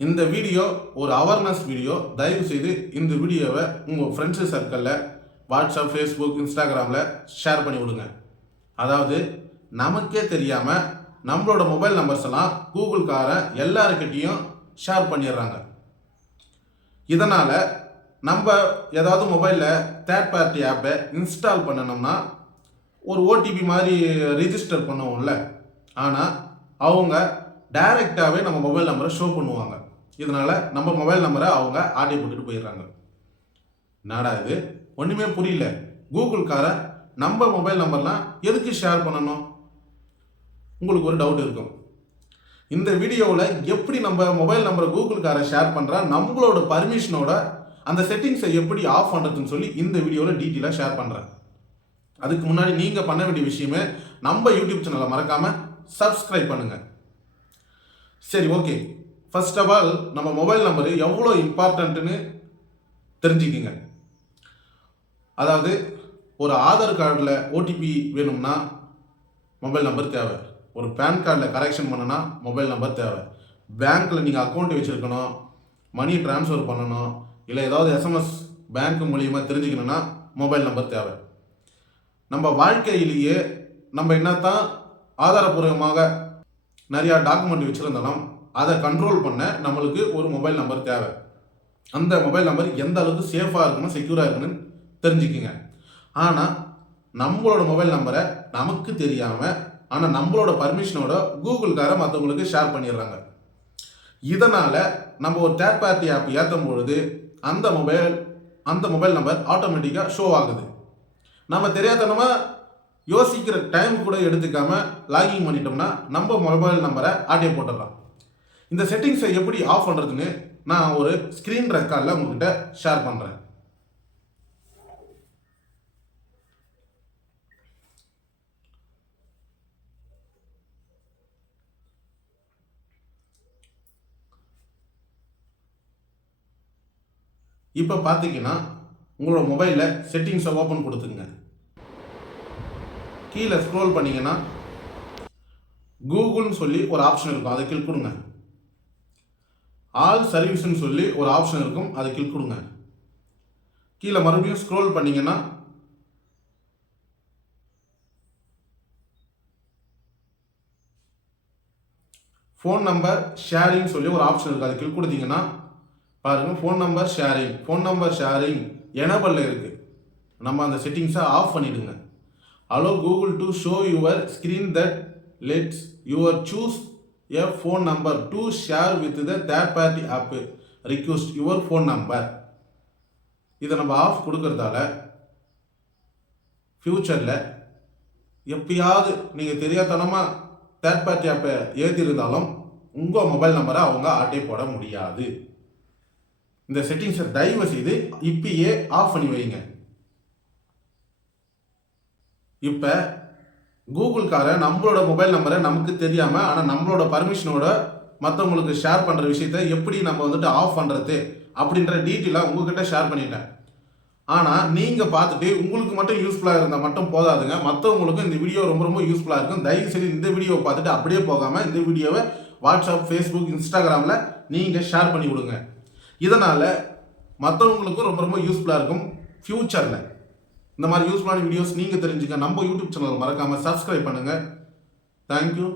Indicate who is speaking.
Speaker 1: இந்த வீடியோ ஒரு awareness video. தயவு செய்து இந்த வீடியோவை உங்கள் ஃப்ரெண்ட்ஸு சர்க்கிளில் வாட்ஸ்அப் ஃபேஸ்புக் இன்ஸ்டாகிராமில் ஷேர் பண்ணி விடுங்க. அதாவது நமக்கே தெரியாமல் நம்மளோட மொபைல் நம்பர்ஸ் எல்லாம் கூகுள்காரன் எல்லாருக்கிட்டேயும் ஷேர் பண்ணிடுறாங்க இதனால் நம்ம ஏதாவது மொபைலில் தேர்ட் பார்ட்டி ஆப்பை இன்ஸ்டால் பண்ணணும்னா ஒரு ஓடிபி மாதிரி ரிஜிஸ்டர் பண்ணுவோம்ல. ஆனால் அவங்க டைரெக்டாகவே நம்ம மொபைல் நம்பரை ஷோ பண்ணுவாங்க. இதனால் நம்ம மொபைல் நம்பரை அவங்க ஆர்டர் போட்டுட்டு போயிடுறாங்க. நாடா இது? ஒன்றுமே புரியல. கூகுள்காரன் நம்ம மொபைல் நம்பர்லாம் எதுக்கு ஷேர் பண்ணணும்? உங்களுக்கு ஒரு டவுட் இருக்கும். இந்த வீடியோவில் எப்படி நம்ம மொபைல் நம்பரை கூகுள்காரன் ஷேர் பண்ணுறா நம்மளோட பர்மிஷனோட அந்த செட்டிங்ஸை எப்படி ஆஃப் பண்ணுறதுன்னு சொல்லி இந்த வீடியோவில் டீட்டெயிலாக ஷேர் பண்ணுறேன் அதுக்கு முன்னாடி நீங்கள் பண்ண வேண்டிய விஷயமே நம்ம யூடியூப் சேனலை மறக்காமல் சப்ஸ்கிரைப் பண்ணுங்கள் சரி ஓகே ஃபர்ஸ்ட் ஆஃப் ஆல் நம்ம மொபைல் நம்பரு எவ்வளோ இம்பார்ட்டன்ட்டுன்னு தெரிஞ்சுக்கிங்க. அதாவது ஒரு ஆதார் கார்டில் ஓடிபி வேணும்னா மொபைல் நம்பர் தேவை. ஒரு பேன் கார்டில் கரெக்ஷன் பண்ணனா மொபைல் நம்பர் தேவை. பேங்க்கில் நீங்கள் அக்கௌண்ட் வச்சுருக்கணும் மணி ட்ரான்ஸ்ஃபர் பண்ணணும் இல்லை ஏதாவது எஸ்எம்எஸ் பேங்க் மூலியமாக தெரிஞ்சுக்கணுன்னா மொபைல் நம்பர் தேவை. நம்ம வாழ்க்கையிலேயே நம்ம என்னத்தான் ஆதாரபூர்வமாக நிறையா டாக்குமெண்ட் வச்சுருந்தாலும் அதை கண்ட்ரோல் பண்ண நம்மளுக்கு ஒரு மொபைல் நம்பர் தேவை. அந்த மொபைல் நம்பர் எந்த அளவுக்கு சேஃபாக இருக்கணும் செக்யூராக இருக்கணும்னு தெரிஞ்சுக்கிங்க. ஆனால் நம்மளோட மொபைல் நம்பரை நமக்கு தெரியாமல் ஆனால் நம்மளோட பர்மிஷனோட கூகுள்கார மற்றவங்களுக்கு ஷேர் பண்ணிடுறாங்க. இதனால் நம்ம ஒரு தேர்ட் பார்ட்டி ஆப் ஏற்றும் பொழுது அந்த மொபைல் அந்த மொபைல் நம்பர் ஆட்டோமேட்டிக்காக ஷோ ஆகுது. நம்ம தெரியாதனமாக யோசிக்கிற டைம் கூட எடுத்துக்காம லாகின் பண்ணிட்டோம்னா நம்ம மொபைல் நம்பரை ஆட்டே போட்டுடலாம். இந்த செட்டிங்ஸை எப்படி ஆஃப் பண்ணுறதுன்னு நான் ஒரு ஸ்க்ரீன் ரெக்கார்டில் உங்ககிட்ட ஷேர் பண்ணுறேன் இப்போ பார்த்தீங்கன்னா உங்களோட மொபைலில் செட்டிங்ஸை ஓப்பன் கொடுத்துங்க கீழே ஸ்க்ரோல் பண்ணிங்கன்னா கூகுள்னு சொல்லி ஒரு ஆப்ஷன் இருக்கும். அதை கிளிக் கொடுங்க. ஆல் சர்வீஸ்னு சொல்லி ஒரு ஆப்ஷன் இருக்கும். அதை கிளிக் கொடுங்க. கீழே மறுபடியும் ஸ்க்ரோல் பண்ணீங்கன்னா ஃபோன் நம்பர் ஷேரிங் சொல்லி ஒரு ஆப்ஷன் இருக்குது அதை கிளிக் கொடுத்தீங்கன்னா பாருங்கள் phone number sharing phone number sharing எனபிளில் இருக்குது நம்ம அந்த செட்டிங்ஸை ஆஃப் பண்ணிவிடுங்க allow Google to show your screen that lets your choose a phone number to share with the third party app request your phone number இதை நம்ம of கொடுக்கறதால ஃப்யூச்சரில் எப்பயாவது நீங்கள் தெரியாதனமாக தேர்ட் பார்ட்டி ஆப்பை ஏற்றிருந்தாலும் உங்கள் மொபைல் நம்பரை அவங்க ஆட்டை போட முடியாது. இந்த செட்டிங்ஸை தயவு செய்து இப்பயே ஆஃப் பண்ணி வைங்க. இப்போ கூகுள்கார நம்மளோட மொபைல் நம்பரை நமக்கு தெரியாமல் ஆனால் நம்மளோட பர்மிஷனோட மற்றவங்களுக்கு ஷேர் பண்ணுற விஷயத்த எப்படி நம்ம வந்துட்டு ஆஃப் பண்ணுறது அப்படின்ற டீட்டெயிலாக உங்ககிட்ட ஷேர் பண்ணிட்டேன். ஆனால் நீங்கள் பார்த்துட்டு உங்களுக்கு மட்டும் யூஸ்ஃபுல்லாக இருந்தால் மட்டும் போதாதுங்க. மற்றவங்களுக்கும் இந்த வீடியோ ரொம்ப ரொம்ப யூஸ்ஃபுல்லாக இருக்கும். தயவு செய்து இந்த வீடியோவை பார்த்துட்டு அப்படியே போகாமல் இந்த வீடியோவை வாட்ஸ்அப் ஃபேஸ்புக் இன்ஸ்டாகிராமில் நீங்கள் ஷேர் பண்ணி விடுங்க. இதனால் மற்றவங்களுக்கும் ரொம்ப ரொம்ப யூஸ்ஃபுல்லாக இருக்கும் ஃப்யூச்சரில் இந்த மாதிரி யூஸ்ஃபுல்லான வீடியோஸ் நீங்கள் தெரிஞ்சுக்க நம்ம யூடியூப் சேனல் மறக்காமல் சப்ஸ்கிரைப் பண்ணுங்கள் தேங்க்யூ